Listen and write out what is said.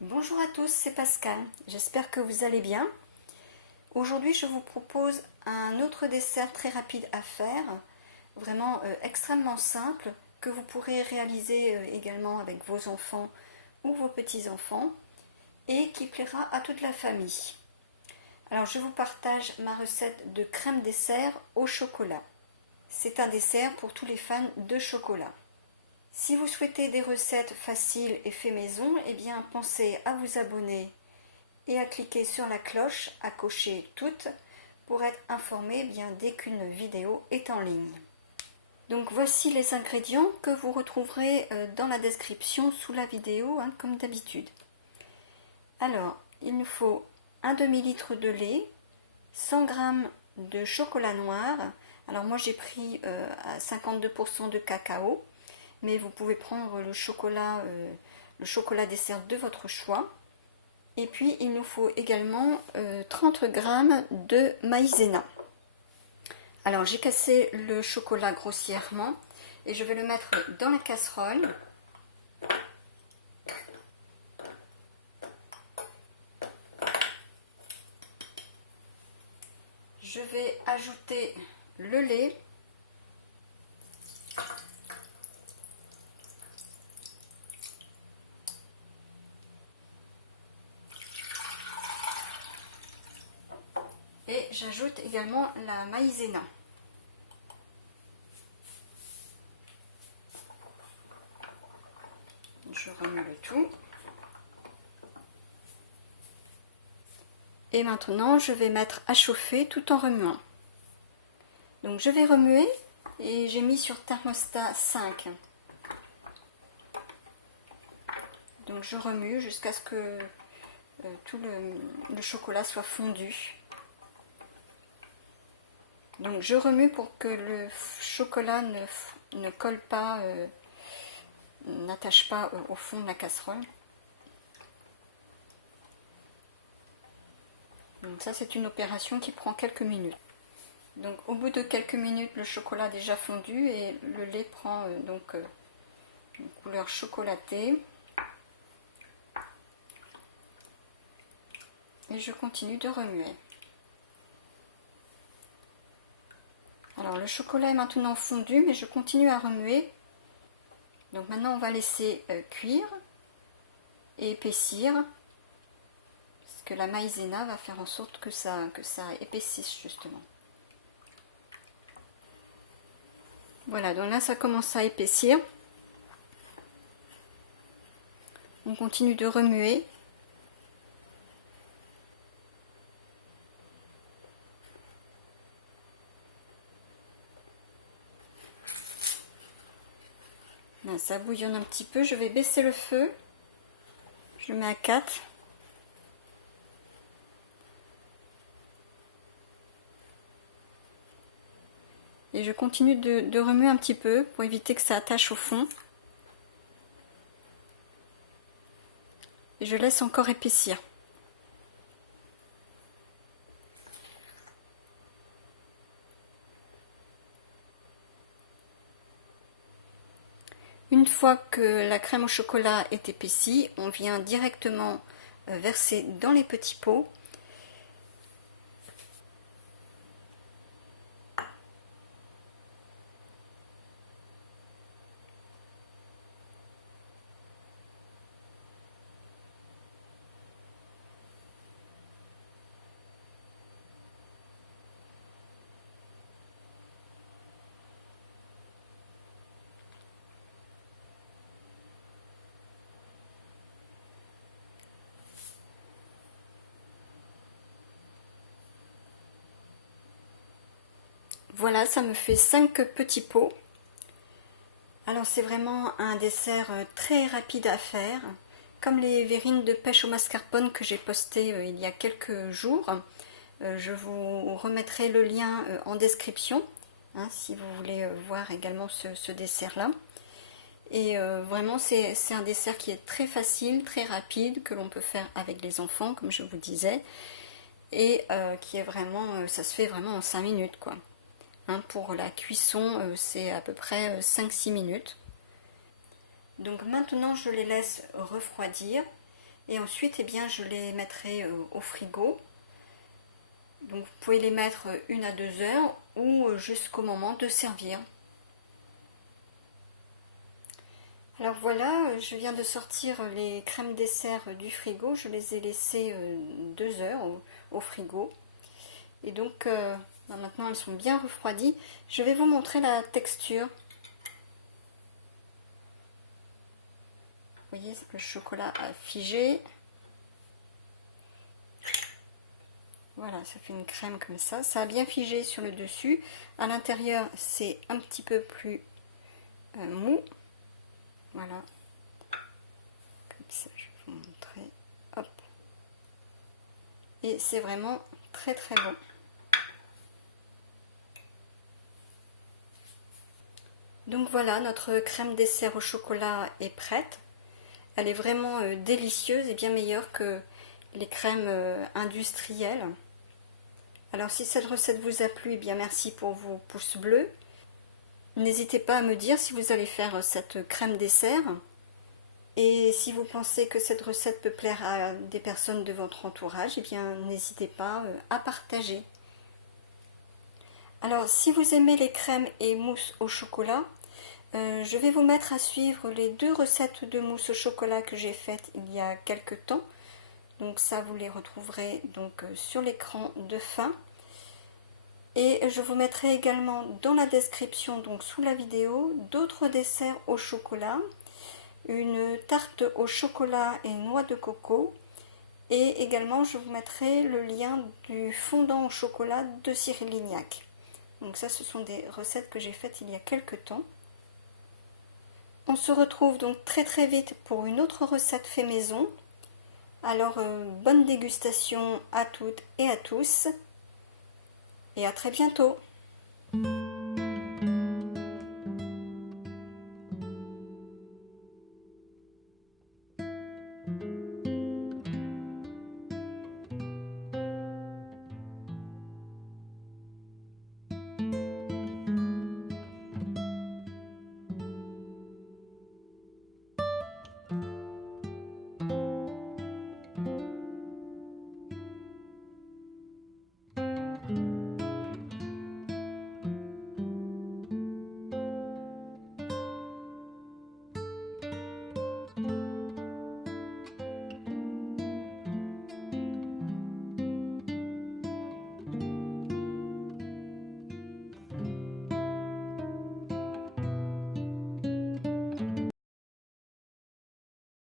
Bonjour à tous, c'est Pascal. J'espère que vous allez bien. Aujourd'hui, je vous propose un autre dessert très rapide à faire, vraiment extrêmement simple, que vous pourrez réaliser également avec vos enfants ou vos petits-enfants et qui plaira à toute la famille. Alors, je vous partage ma recette de crème dessert au chocolat. C'est un dessert pour tous les fans de chocolat. Si vous souhaitez des recettes faciles et fait maison, eh bien pensez à vous abonner et à cliquer sur la cloche, à cocher toutes pour être informé bien dès qu'une vidéo est en ligne. Donc voici les ingrédients que vous retrouverez dans la description sous la vidéo, comme d'habitude. Alors, il nous faut un demi-litre de lait, 100 g de chocolat noir. Alors moi j'ai pris à 52% de cacao, mais vous pouvez prendre le chocolat dessert de votre choix. Et puis il nous faut également 30 g de maïzena. Alors j'ai cassé le chocolat grossièrement et je vais le mettre dans la casserole. Je vais ajouter le lait. Et j'ajoute également la maïzena. Je remue le tout. Et maintenant, je vais mettre à chauffer tout en remuant. Donc je vais remuer et j'ai mis sur thermostat 5. Donc je remue jusqu'à ce que tout le chocolat soit fondu. Donc je remue pour que le chocolat ne colle pas, n'attache pas au fond de la casserole. Donc ça c'est une opération qui prend quelques minutes. Donc au bout de quelques minutes le chocolat a déjà fondu et le lait prend une couleur chocolatée. Et je continue de remuer. Alors le chocolat est maintenant fondu, mais je continue à remuer. Donc maintenant on va laisser cuire et épaissir, parce que la maïzena va faire en sorte que ça épaississe justement. Voilà, donc là ça commence à épaissir. On continue de remuer. Là, ça bouillonne un petit peu, je vais baisser le feu. Je le mets à 4. Et je continue de remuer un petit peu pour éviter que ça attache au fond. Et je laisse encore épaissir. Une fois que la crème au chocolat est épaissie, on vient directement verser dans les petits pots. Voilà, ça me fait 5 petits pots. Alors c'est vraiment un dessert très rapide à faire, comme les verrines de pêche au mascarpone que j'ai postées il y a quelques jours. Je vous remettrai le lien en description, si vous voulez voir également ce dessert-là. Et vraiment c'est un dessert qui est très facile, très rapide, que l'on peut faire avec les enfants, comme je vous disais, et qui est vraiment, ça se fait vraiment en 5 minutes, quoi. Pour la cuisson, c'est à peu près 5-6 minutes. Donc maintenant, je les laisse refroidir Et ensuite, eh bien, je les mettrai au frigo. Donc vous pouvez les mettre 1 à 2 heures ou jusqu'au moment de servir. Alors voilà, je viens de sortir les crèmes dessert du frigo. Je les ai laissées 2 heures au frigo. Et donc maintenant elles sont bien refroidies. Je vais vous montrer la texture. Vous voyez, le chocolat a figé. Voilà, ça fait une crème comme ça. Ça a bien figé sur le dessus. À l'intérieur, c'est un petit peu plus mou. Voilà. Comme ça, je vais vous montrer. Hop. Et c'est vraiment très très bon. Donc voilà, notre crème dessert au chocolat est prête. Elle est vraiment délicieuse et bien meilleure que les crèmes industrielles. Alors si cette recette vous a plu, eh bien merci pour vos pouces bleus. N'hésitez pas à me dire si vous allez faire cette crème dessert. Et si vous pensez que cette recette peut plaire à des personnes de votre entourage, eh bien n'hésitez pas à partager. Alors si vous aimez les crèmes et mousses au chocolat, je vais vous mettre à suivre les 2 recettes de mousse au chocolat que j'ai faites il y a quelques temps. Donc ça, vous les retrouverez donc sur l'écran de fin. Et je vous mettrai également dans la description, donc sous la vidéo, d'autres desserts au chocolat. Une tarte au chocolat et noix de coco. Et également, je vous mettrai le lien du fondant au chocolat de Cyril Lignac. Donc ça, ce sont des recettes que j'ai faites il y a quelques temps. On se retrouve donc très très vite pour une autre recette fait maison. Alors bonne dégustation à toutes et à tous et à très bientôt.